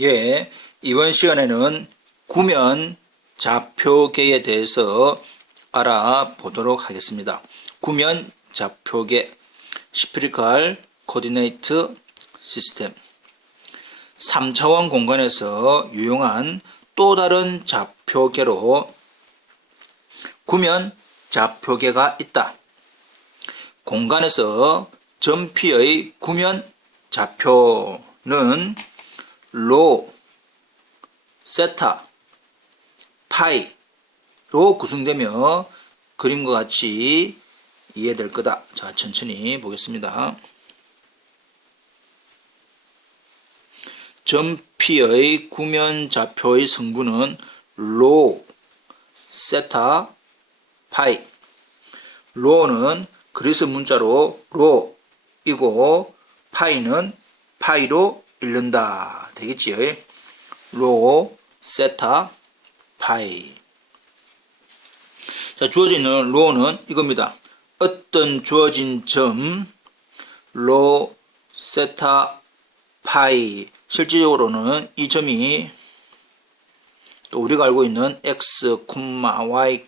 예, 이번 시간에는 구면 좌표계에 대해서 알아보도록 하겠습니다. 구면 좌표계, Spherical Coordinate System, 3차원 공간에서 유용한 또 다른 좌표계로 구면 좌표계가 있다. 공간에서 점피의 구면 좌표는 로, 세타, 파이로 구성되며 그림과 같이 이해될 거다. 자, 천천히 보겠습니다. 점피의 구면 좌표의 성분은 로, 세타, 파이. 로는 그래서 문자로 로이고 파이는 파이로 읽는다. 되겠지요? 로, 세타, 파이. 자, 주어져 있는 로는 이겁니다. 어떤 주어진 점, 로, 세타, 파이. 실질적으로는 이 점이 또 우리가 알고 있는 x, y,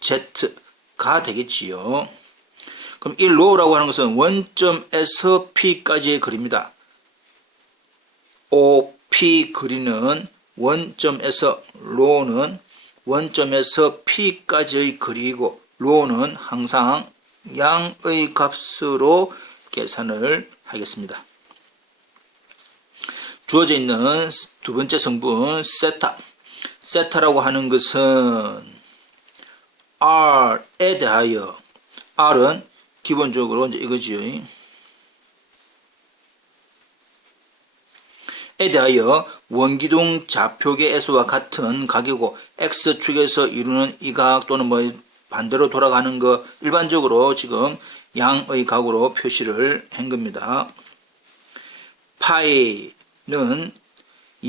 z가 되겠지요. 그럼 이 로라고 하는 것은 원점에서 P까지의 거리입니다. OP 거리는 원점에서 로는 원점에서 P까지의 거리이고 로는 항상 양의 값으로 계산을 하겠습니다. 주어져 있는 두 번째 성분 세타. 세타라고 하는 것은 R에 대하여, R은 기본적으로 이제 이거지요. 에 대하여 원기둥 좌표계에서와 같은 각이고 X축에서 이루는 이 각 또는 뭐 반대로 돌아가는 거 일반적으로 지금 양의 각으로 표시를 한 겁니다. 파이는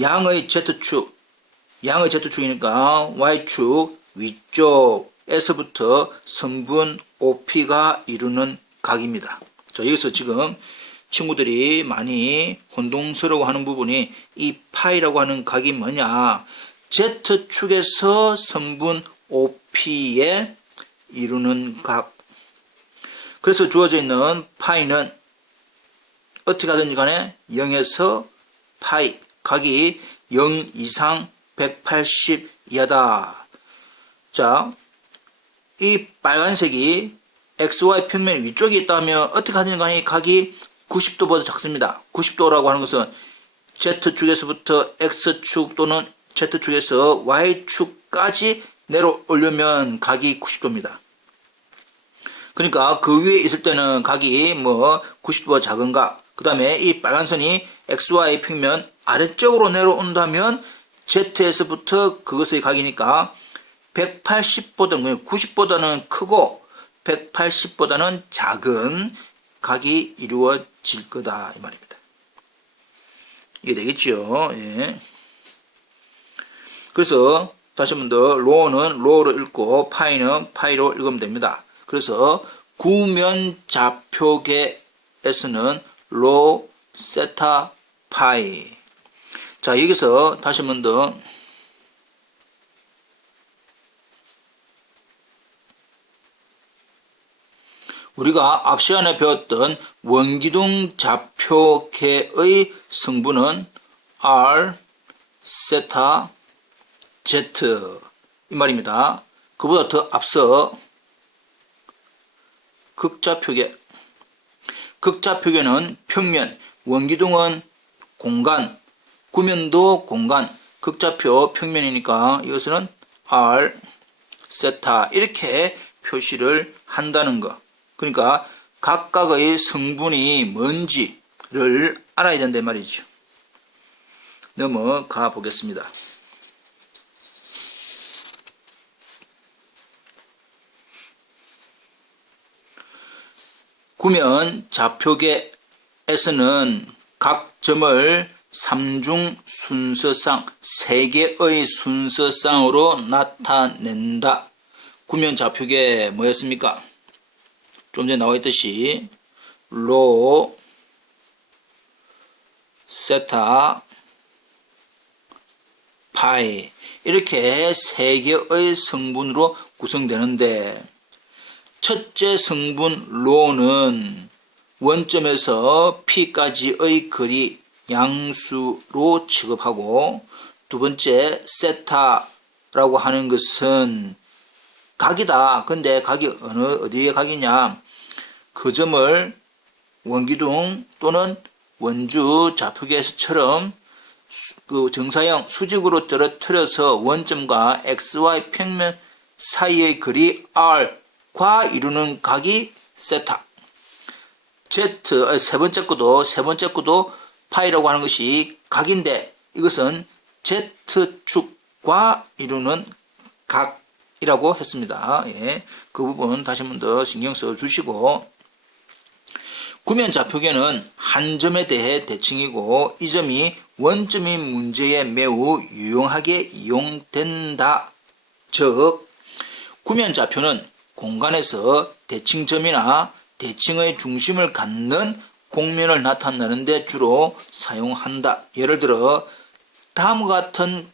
양의 Z축이니까 Y축 위쪽에서부터 성분 OP가 이루는 각입니다. 자, 여기서 지금 친구들이 많이 혼동스러워하는 부분이 이 파이라고 하는 각이 뭐냐, Z축에서 성분 OP에 이루는 각. 그래서 주어져 있는 파이는 어떻게 하든지 간에 0에서 파이, 각이 0 이상 180 이하다. 자, 이 빨간색이 XY 평면 위쪽에 있다면 어떻게 하든지 간에 각이 90도보다 작습니다. 90도라고 하는 것은 Z축에서부터 X축 또는 Z축에서 Y축까지 내려 올려면 각이 90도입니다. 그러니까 그 위에 있을 때는 각이 뭐 90도보다 작은 각, 그 다음에 이 빨간 선이 XY 평면 아래쪽으로 내려온다면 Z에서부터 그것의 각이니까 180보다는 90보다는 크고 180보다는 작은 각이 이루어질 거다 이 말입니다. 이게 되겠죠. 예. 그래서 다시 한 번 더 로는 로로 읽고 파이는 파이로 읽으면 됩니다. 그래서 구면 좌표계에서는 로, 세타, 파이. 자, 여기서 다시 한 번 더 우리가 앞 시간에 배웠던 원기둥 좌표계의 성분은 R, 세타, Z 이 말입니다. 그보다 더 앞서 극좌표계는 평면, 원기둥은 공간, 구면도 공간, 극좌표 평면이니까 이것은 R, 세타 이렇게 표시를 한다는 것. 그러니까 각각의 성분이 뭔지를 알아야 된단 말이죠. 넘어가 보겠습니다. 구면 좌표계에서는 각 점을 3중 순서상 3개의 순서상으로 나타낸다. 구면 좌표계 뭐였습니까? 좀 전에 나와 있듯이 로, 세타, 파이 이렇게 세 개의 성분으로 구성되는데 첫째 성분 로는 원점에서 P까지의 거리 양수로 취급하고 두 번째 세타라고 하는 것은 각이다. 근데 각이 어디에 각이냐? 그 점을 원기둥 또는 원주 좌표계에서처럼 그 정사형 수직으로 떨어뜨려서 원점과 XY 평면 사이의 거리 R과 이루는 각이 세타. 세 번째 거도 파이라고 하는 것이 각인데 이것은 Z축과 이루는 각이라고 했습니다. 예, 그 부분 다시 한 번 더 신경 써 주시고 구면 좌표계는 한 점에 대해 대칭이고 이 점이 원점인 문제에 매우 유용하게 이용된다. 즉 구면 좌표는 공간에서 대칭점이나 대칭의 중심을 갖는 공면을 나타내는 데 주로 사용한다. 예를 들어 다음과 같은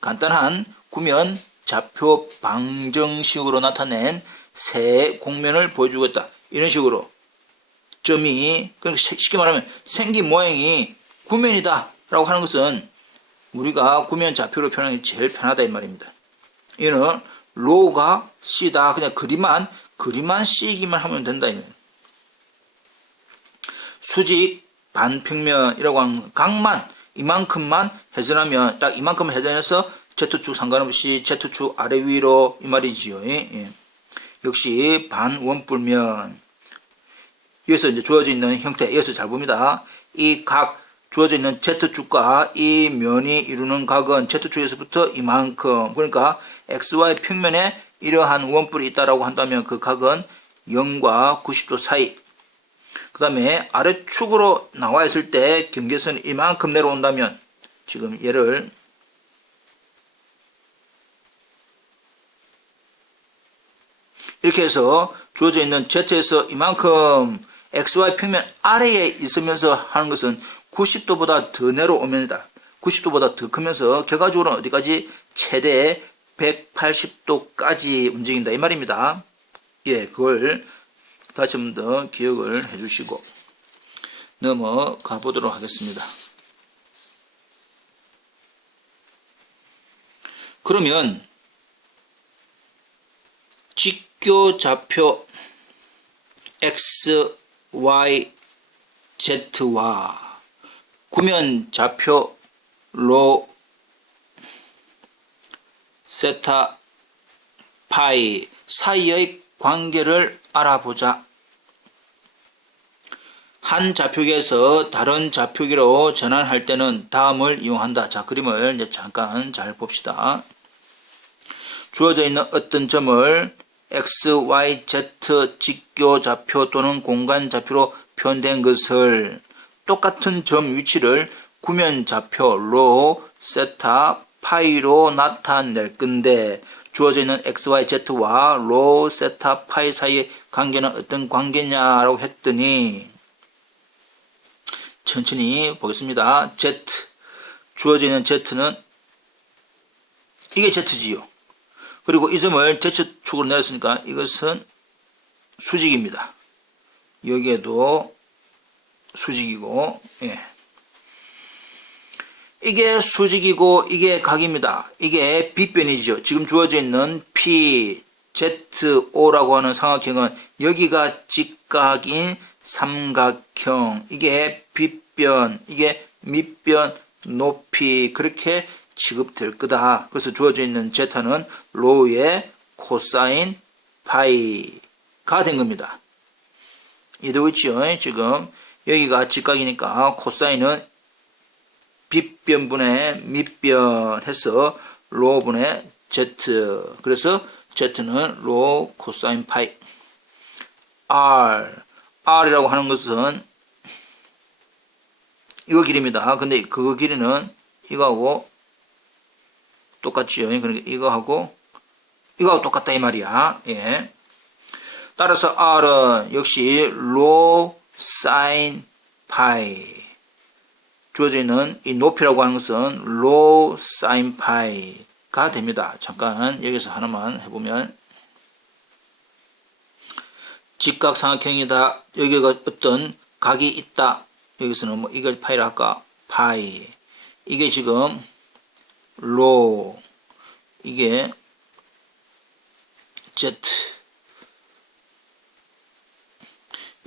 간단한 구면 좌표 방정식으로 나타낸 세 공면을 보여주고 있다. 이런 식으로 점이 그러니까 쉽게 말하면 생긴 모양이 구면이다 라고 하는 것은 우리가 구면 좌표로 표현하기 제일 편하다 이 말입니다. 이는 로가 C다. 그냥 그림만 C이기만 하면 된다. 수직 반평면이라고 하는 각만 이만큼만 회전하면 딱 이만큼 회전해서 Z축 상관없이 Z축 아래 위로 이 말이지요. 예. 역시 반원뿔면 여기서 이제 주어져 있는 형태 여기서 잘 봅니다. 이 각 주어져 있는 Z축과 이 면이 이루는 각은 Z축에서부터 이만큼 그러니까 XY 평면에 이러한 원뿔이 있다라고 한다면 그 각은 0과 90도 사이. 그 다음에 아래축으로 나와 있을 때 경계선이 이만큼 내려온다면 지금 얘를 이렇게 해서 주어져 있는 Z에서 이만큼 XY 평면 아래에 있으면서 하는 것은 90도보다 더 내려오면이다. 90도보다 더 크면서 결과적으로는 어디까지? 최대 180도까지 움직인다. 이 말입니다. 예, 그걸 다시 한 번 더 기억을 해 주시고 넘어가 보도록 하겠습니다. 그러면 직교 좌표 X, Y, Z와 구면 좌표 로, 세타, 파이 사이의 관계를 알아보자. 한 좌표계에서 다른 좌표계로 전환할 때는 다음을 이용한다. 자, 그림을 이제 잠깐 잘 봅시다. 주어져 있는 어떤 점을 X, Y, Z 직교 좌표 또는 공간 좌표로 표현된 것을 똑같은 점 위치를 구면 좌표 로, 세타, 파이로 나타낼 건데 주어져 있는 X, Y, Z와 로, 세타, 파이 사이의 관계는 어떤 관계냐라고 했더니 천천히 보겠습니다. Z 주어져 있는 Z는 이게 Z지요. 그리고 이 점을 Z축으로 내렸으니까 이것은 수직입니다. 여기에도 수직이고 예. 이게 수직이고 이게 각입니다. 이게 빗변이죠. 지금 주어져 있는 P, Z, O라고 하는 삼각형은 여기가 직각인 삼각형, 이게 빗변, 이게 밑변, 높이 그렇게 취급될 거다. 그래서 주어져 있는 제타는 로의 코사인 파이가 된 겁니다. 이해되고 있죠? 지금 여기가 직각이니까 코사인은 빗변분의 밑변 해서 로분의 Z. 그래서 Z는 로 코사인 파이. R이라고 하는 것은 이거 길이입니다. 근데 그 길이는 이거하고 똑같지요. 그러니까 이거하고 똑같다 이 말이야. 예. 따라서 R은 역시 로 사인 파이. 주어져 있는 이 높이라고 하는 것은 로 사인 파이가 됩니다. 잠깐 여기서 하나만 해보면 직각삼각형이다. 여기가 어떤 각이 있다. 여기서는 뭐 이걸 파이라 할까? 파이. 이게 지금 로, 이게 Z.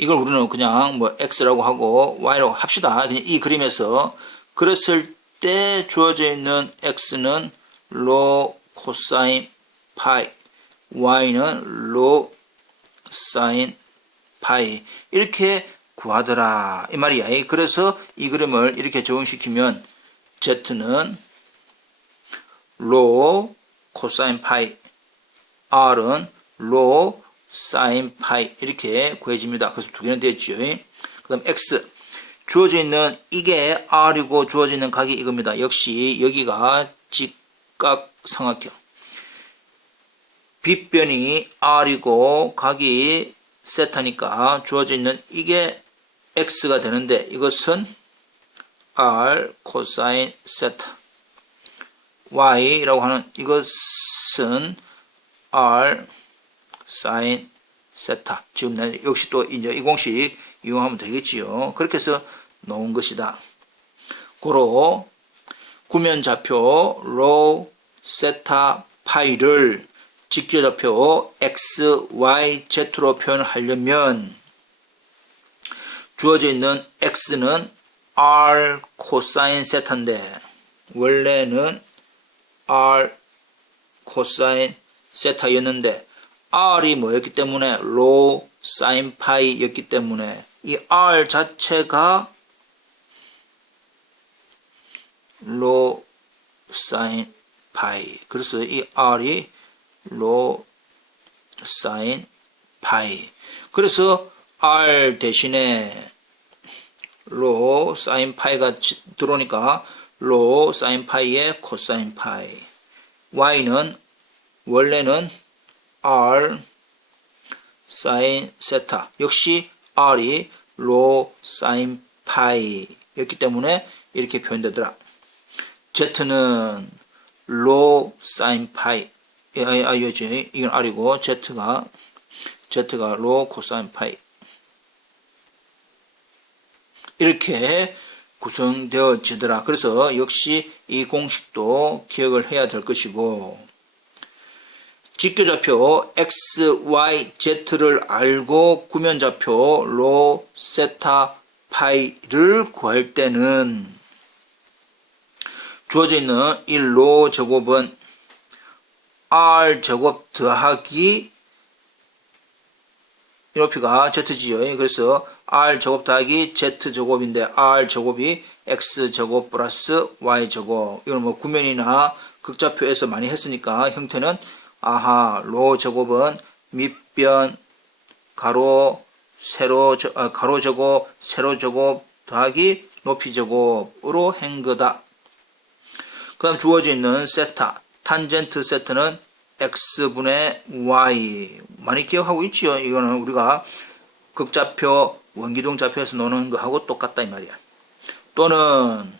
이걸 우리는 그냥 뭐 X라고 하고 Y라고 합시다. 그냥 이 그림에서 그랬을 때 주어져 있는 X는 로 코사인 파이, Y는 로 사인 파이 이렇게 구하더라 이 말이야. 그래서 이 그림을 이렇게 적용시키면 Z는 로 코사인 파이, R은 로 사인 파이 이렇게 구해집니다. 그래서 두 개는 되었죠. 그 다음 X 주어져 있는 이게 R이고 주어져 있는 각이 이겁니다. 역시 여기가 직각삼각형, 빗변이 R이고 각이 세타니까 주어져 있는 이게 X가 되는데 이것은 R 코사인 세타, Y라고 하는 이것은 R 사인 세타. 지금 역시 또 이제 이 공식 이용하면 되겠지요. 그렇게 해서 놓은 것이다. 고로 구면좌표 로 세타 파이를 직교좌표 x, y, z로 표현하려면 주어져 있는 x는 r 코사인 세타인데 원래는 r 코사인 세타였는데 r이 뭐였기 때문에 로 사인 파이였기 때문에 이 r 자체가 로 사인 파이. 그래서 이 r이 로 사인 파이. 그래서 r 대신에 로 사인 파이가 들어오니까 로 사인 파이의 코사인 파이. y는 원래는 r 사인 세타. 역시 r이 로 사인 파이였기 때문에 이렇게 표현되더라. z는 로 사인 파이. 이건 r이고 z가 로 코사인 파이. 이렇게 구성되어지더라. 그래서 역시 이 공식도 기억을 해야 될 것이고 직교좌표 x, y, z를 알고 구면좌표 로 세타 파이를 구할 때는 주어져 있는 이 로 제곱은 r 제곱 더하기 이 높이가 z지요. 그래서 r 제곱 더하기 z 제곱인데 r 제곱이 x 제곱 플러스 y 제곱. 이건 뭐 구면이나 극좌표에서 많이 했으니까 형태는 로 제곱은 밑변 가로 세로 가로 제곱 세로 제곱 더하기 높이 제곱으로 한 거다. 그 다음 주어져 있는 세타 탄젠트 세타는 x분의 y. 많이 기억하고 있지요. 이거는 우리가 극좌표 원기둥 좌표에서 노는 거하고 똑같다 이 말이야. 또는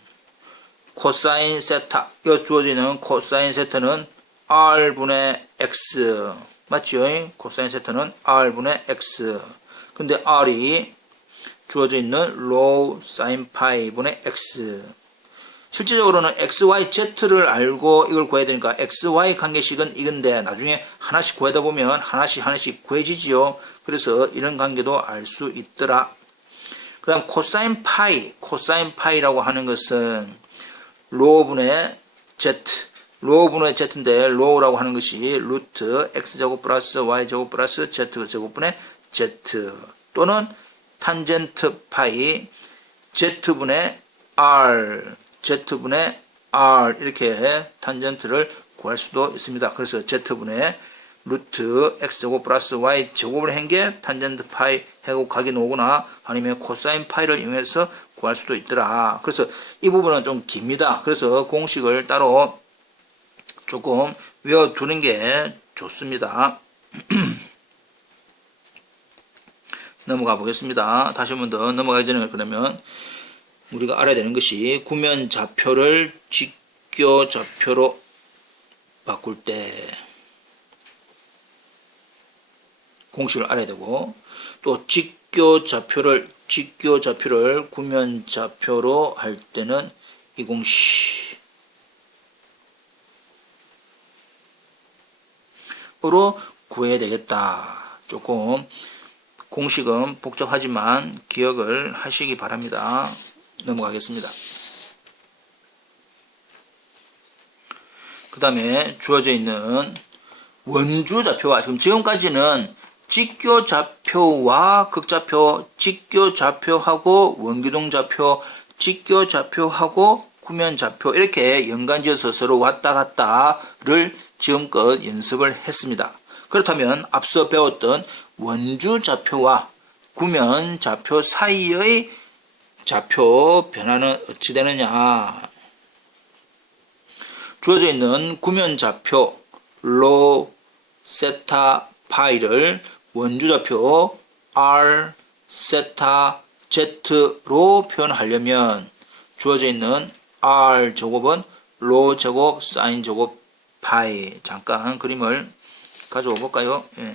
코사인 세타. 이거 주어져 있는 코사인 세타는 r분의 x. 맞죠? 코사인 세타는 r분의 x. 근데 r이 주어져 있는 로 사인 파이 분의 x. 실제적으로는 x, y, z를 알고 이걸 구해야 되니까 x, y 관계식은 이건데 나중에 하나씩 구하다 보면 하나씩 구해지지요. 그래서 이런 관계도 알 수 있더라. 그 다음 코사인 파이라고 하는 것은 로분의 z, 로분의 z인데 로라고 하는 것이 루트 x제곱 플러스 y제곱 플러스 z제곱분의 z 또는 탄젠트 파이 z분의 r, z분의 r 이렇게 탄젠트를 구할 수도 있습니다. 그래서 z분의 루트 x제곱 플러스 y제곱을 한 게 탄젠트 파이 하고 각이 나오거나 아니면 코사인 파이를 이용해서 구할 수도 있더라. 그래서 이 부분은 좀 깁니다. 그래서 공식을 따로 조금 외워두는 게 좋습니다. 넘어가 보겠습니다. 다시 한 번 더 넘어가기 전에 그러면 우리가 알아야 되는 것이 구면 좌표를 직교 좌표로 바꿀 때 공식을 알아야 되고, 또 직교 좌표를 구면 좌표로 할 때는 이 공식으로 구해야 되겠다. 조금 공식은 복잡하지만 기억을 하시기 바랍니다. 넘어가겠습니다. 그 다음에 주어져 있는 원주 좌표와, 지금까지는 직교 좌표와 극좌표, 직교 좌표하고 원기둥 좌표, 직교 좌표하고 구면 좌표, 이렇게 연관지어서 서로 왔다 갔다를 지금껏 연습을 했습니다. 그렇다면 앞서 배웠던 원주 좌표와 구면 좌표 사이의 좌표 변화는 어찌 되느냐. 주어져 있는 구면 좌표 로, 세타, 파이를 원주 좌표 r, 세타, z로 표현하려면 주어져 있는 r 제곱은 로 제곱, 사인 제곱, 파이. 잠깐 그림을 가져와 볼까요? 예.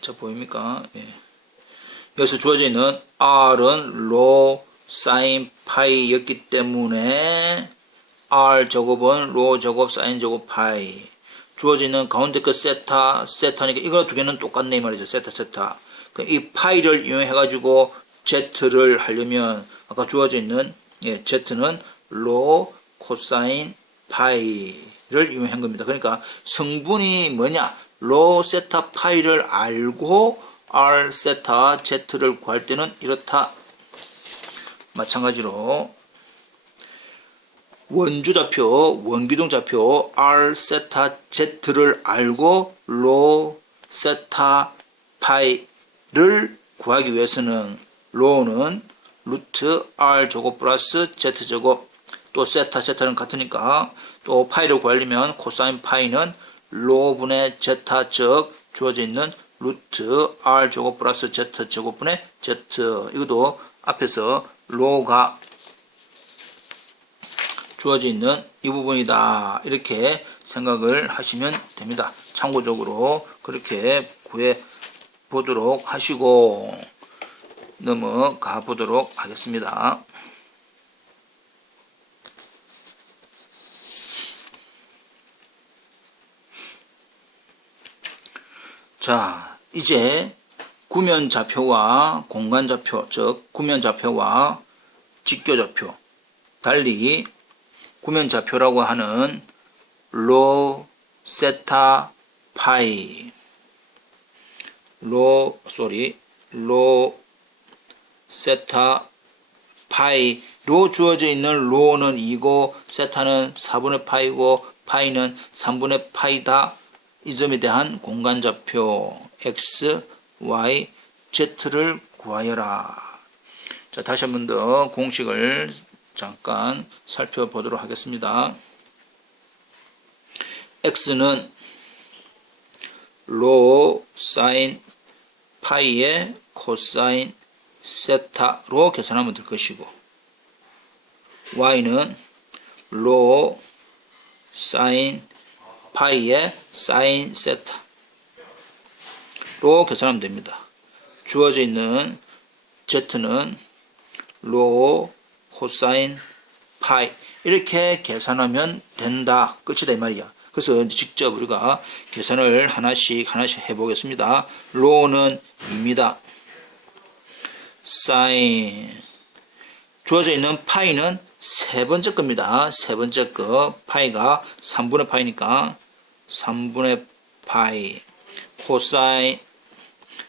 자, 보입니까? 예. 여기서 주어져 있는 r은 로, 사인, 파이였기 때문에 r 제곱은 로 제곱, 사인 제곱, 파이. 주어져 있는 가운데 그 세타니까 이거 두 개는 똑같네 이 말이죠. 세타. 이 파이를 이용해가지고 z를 하려면 아까 주어져 있는 z는 로, 코사인, 파이를 이용한 겁니다. 그러니까 성분이 뭐냐? 로, 세타, 파이를 알고 r, 세타, z를 구할 때는 이렇다. 마찬가지로 원주 좌표, 원기둥 좌표 r, 세타, z를 알고 로, 세타, 파이를 구하기 위해서는 로는 루트 r 제곱 플러스 z 제곱, 또 세타, 세타는 같으니까 또 파이를 구하려면 코사인 파이는 로분의 제타 즉 주어져 있는 루트 r 제곱 플러스 z 제곱분의 z. 이것도 앞에서 로가 주어져 있는 이 부분이다. 이렇게 생각을 하시면 됩니다. 참고적으로 그렇게 구해 보도록 하시고 넘어가 보도록 하겠습니다. 자, 이제 구면 좌표와 공간 좌표, 즉 구면 좌표와 직교 좌표, 달리 구면 좌표라고 하는 로, 세타, 파이, 로, 세타, 파이로 주어져 있는 로는 2고 세타는 4분의 파이고 파이는 3분의 파이다. 이 점에 대한 공간 좌표 x, y, z를 구하여라. 자, 다시 한 번 더 공식을 잠깐 살펴보도록 하겠습니다. x는 로, 사인, 파이의 코사인, 세타로 계산하면 될 것이고 y는 로, 사인, 파이의 사인, 세타로 계산하면 됩니다. 주어져 있는 z는 로, 코사인, 파이 이렇게 계산하면 된다. 끝이다 이 말이야. 그래서 직접 우리가 계산을 하나씩 해보겠습니다. 로는 2입니다. 사인 주어져 있는 파이는 세 번째 겁니다. 세 번째 거 파이가 3분의 파이니까 3분의 파이, 코사인,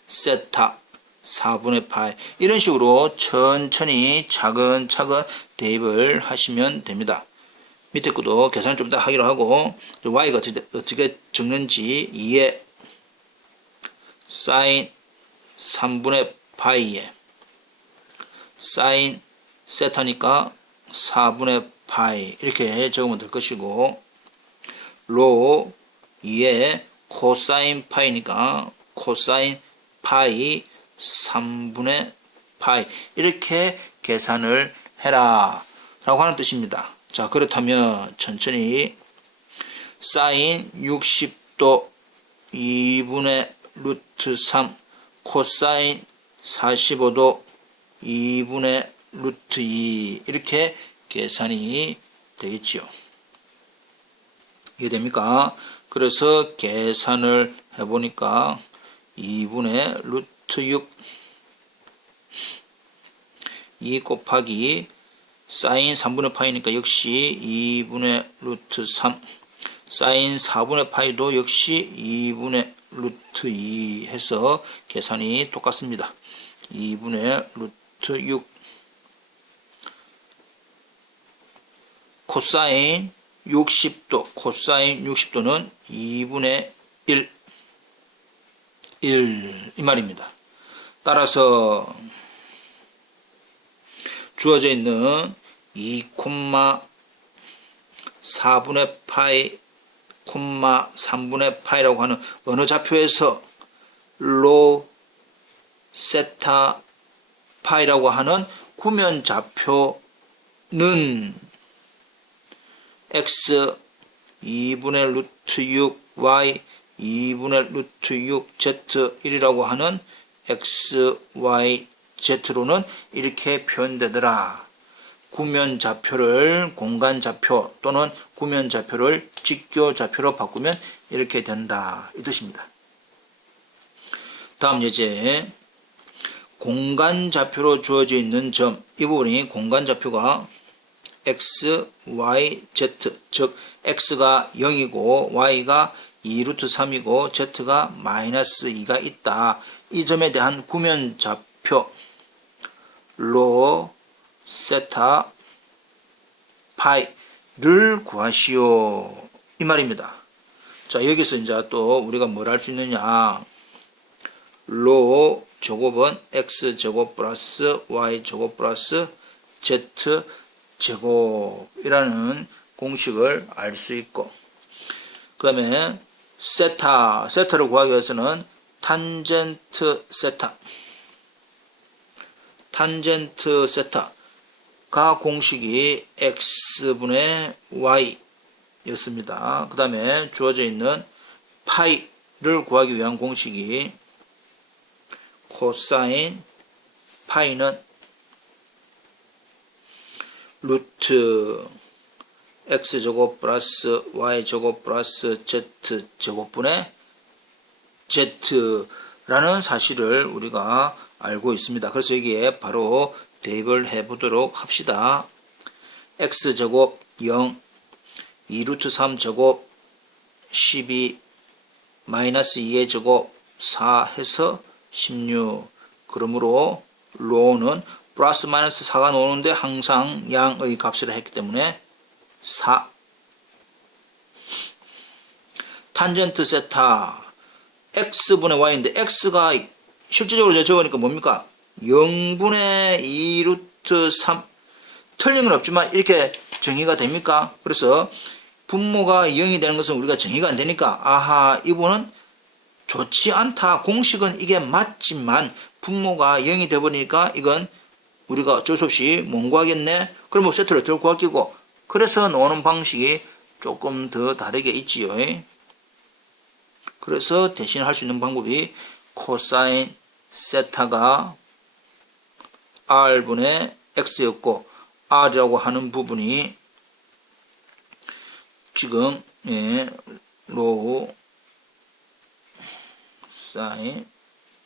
세타 4분의 파이. 이런 식으로 천천히 차근차근 대입을 하시면 됩니다. 밑에 것도 계산 좀 더 하기로 하고 y가 어떻게 적는지 2에 사인 3분의 파이에 사인 세타니까 4분의 파이 이렇게 적으면 될 것이고 로 2에 코사인 파이니까 코사인 파이 3분의 파이 이렇게 계산을 해라 라고 하는 뜻입니다. 자, 그렇다면 천천히 사인 60도 2분의 루트 3 코사인 45도 2분의 루트 2 이렇게 계산이 되겠지요. 이해됩니까? 그래서 계산을 해보니까 2분의 루트 6 2 곱하기 사인 3분의 파이니까 역시 2분의 루트 3 사인 4분의 파이도 역시 2분의 루트 2 해서 계산이 똑같습니다. 2분의 루트 6 코사인 60도 코사인 60도는 2분의 1 이 말입니다. 따라서 주어져 있는 2,4분의 파이, 3분의 파이라고 하는 어느 좌표에서 로, 세타, 파이라고 하는 구면 좌표는 x 2분의 루트 6, y 2분의 루트 6, z 1이라고 하는 x, y, z로는 이렇게 표현되더라. 구면 좌표를 공간 좌표 또는 구면 좌표를 직교 좌표로 바꾸면 이렇게 된다. 이 뜻입니다. 다음 예제. 공간 좌표로 주어져 있는 점, 이 부분이 공간 좌표가 x, y, z, 즉 x가 0이고 y가 2루트 3이고 z가 마이너스 2가 있다. 이 점에 대한 구면 좌표 로, 세타, 파이를 구하시오. 이 말입니다. 자, 여기서 이제 또 우리가 뭘 할 수 있느냐. 로 제곱은 x 제곱 플러스 y 제곱 플러스 z 제곱이라는 공식을 알 수 있고, 그 다음에 세타를 구하기 위해서는 탄젠트 세타가 공식이 x분의 y 였습니다. 그 다음에 주어져 있는 파이를 구하기 위한 공식이 코사인 파이는 루트 x제곱 플러스 y제곱 플러스 z제곱분의 z라는 사실을 우리가 알고 있습니다. 그래서 여기에 바로 대입을 해보도록 합시다. x제곱 0, 2루트 3제곱 12, 마이너스 2의 제곱 4 해서 16. 그러므로 로는 플러스 마이너스 4가 나오는데 항상 양의 값을 했기 때문에 4. 탄젠트 세타 x분의 y인데 x가 실질적으로 적으니까 뭡니까? 0분의 2루트 3. 틀린 건 없지만 이렇게 정의가 됩니까? 그래서 분모가 0이 되는 것은 우리가 정의가 안 되니까 아하, 이분은 좋지 않다. 공식은 이게 맞지만 분모가 0이 되어버리니까 이건 우리가 어쩔 수 없이 못 구하겠네. 그러면 세트를 어떻게 구할 끼고, 그래서 나오는 방식이 조금 더 다르게 있지요. 그래서 대신 할 수 있는 방법이 코사인 세타가 r분의 x였고, r이라고 하는 부분이 지금 로 사인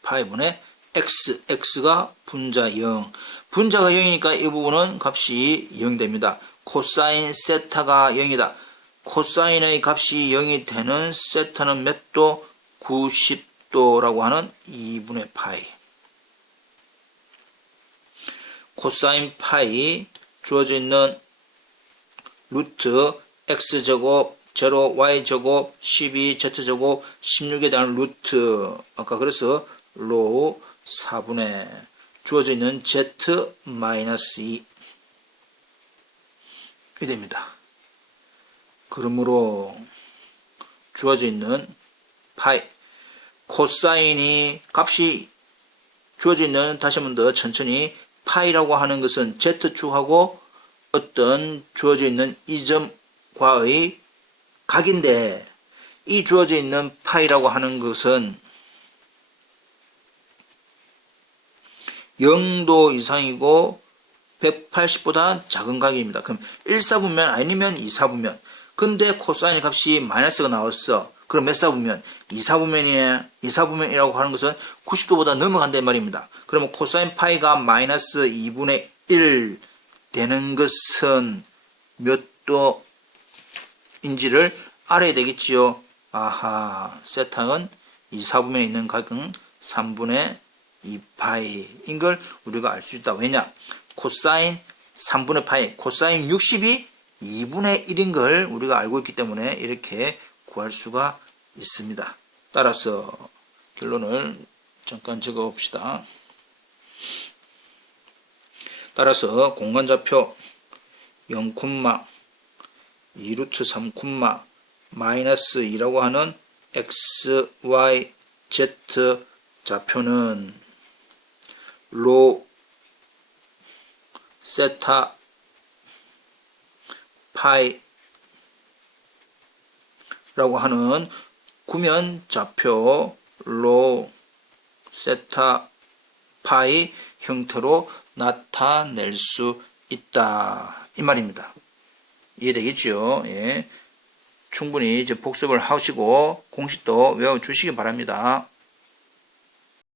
파이분의 x가 분자 0. 분자가 0이니까 이 부분은 값이 0 됩니다. 코사인 세타가 0이다. 코사인의 값이 0이 되는 세타는 몇 도? 90도라고 하는 2분의 파이. 코사인 파이 주어져 있는 루트 x제곱 0 y제곱 12 z제곱 16에 대한 루트, 아까 그래서 로 4분의 주어져 있는 z 마이너스 2 이 됩니다. 그러므로 주어져 있는 파이 코사인이 값이 주어져 있는, 다시 한 번 더 천천히, 파이라고 하는 것은 Z축하고 어떤 주어져 있는 이 점과의 각인데, 이 주어져 있는 파이라고 하는 것은 0도 이상이고 180보다 작은 각입니다. 그럼 1사분면 아니면 2사분면. 근데 코사인 값이 마이너스가 나왔어. 그럼 몇 사분면? 2사분면이네. 2사분면이라고 하는 것은 90도보다 넘어간단 말입니다. 그러면 코사인 파이가 마이너스 2분의 1 되는 것은 몇 도인지를 알아야 되겠지요. 아하, 세타는 2사분면에 있는 각은 3분의 2파이인 걸 우리가 알 수 있다. 왜냐? 코사인 3분의 파이, 코사인 60이 2분의 1인 걸 우리가 알고 있기 때문에 이렇게 구할 수가 있습니다. 따라서 결론을 잠깐 적어 봅시다. 따라서 공간좌표 0,2루트 3, 마이너스 2라고 하는 x, y, z 좌표는 로 세타 파이라고 하는 구면 좌표 로 세타 파이 형태로 나타낼 수 있다, 이 말입니다. 이해되겠죠? 예. 충분히 이제 복습을 하시고 공식도 외워주시기 바랍니다.